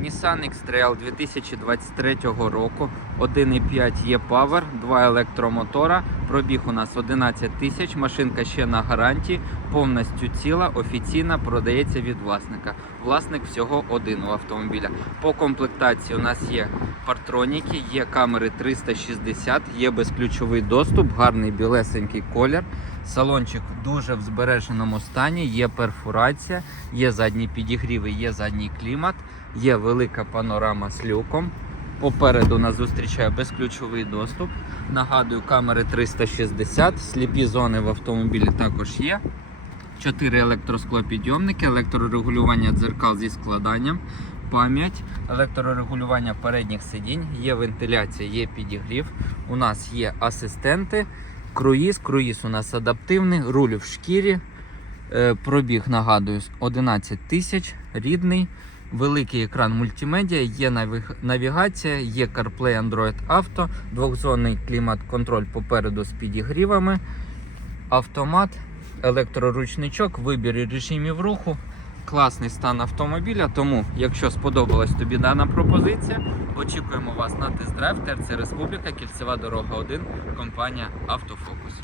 Nissan X-Trail 2023 року. 1,5 є Power, два електромотора. Пробіг у нас 11 тисяч. Машинка ще на гарантії, повністю ціла, офіційна, продається від власника. Власник всього один у автомобіля. По комплектації у нас є партроніки, є камери 360, є безключовий доступ, гарний білесенький колір. Салончик дуже в збереженому стані, є перфорація, є задні підігріви, є задній клімат, є велика панорама з люком. Попереду нас зустрічає безключовий доступ. Нагадую, камери 360, сліпі зони в автомобілі також є. 4 електросклопідйомники, електрорегулювання дзеркал зі складанням, пам'ять, електрорегулювання передніх сидінь, є вентиляція, є підігрів. У нас є асистенти, круїз. Круїз у нас адаптивний, руль в шкірі. Е, Пробіг, нагадую, 11 тисяч, рідний. Великий екран мультимедіа, є навігація, є CarPlay Android Auto, двохзонний клімат-контроль попереду з підігрівами, автомат, електроручничок, вибір режимів руху. Класний стан автомобіля. Тому, якщо сподобалась тобі дана пропозиція, очікуємо вас на тест-драйв ТРЦ Республіка, Кільцева дорога 1, компанія Автофокус.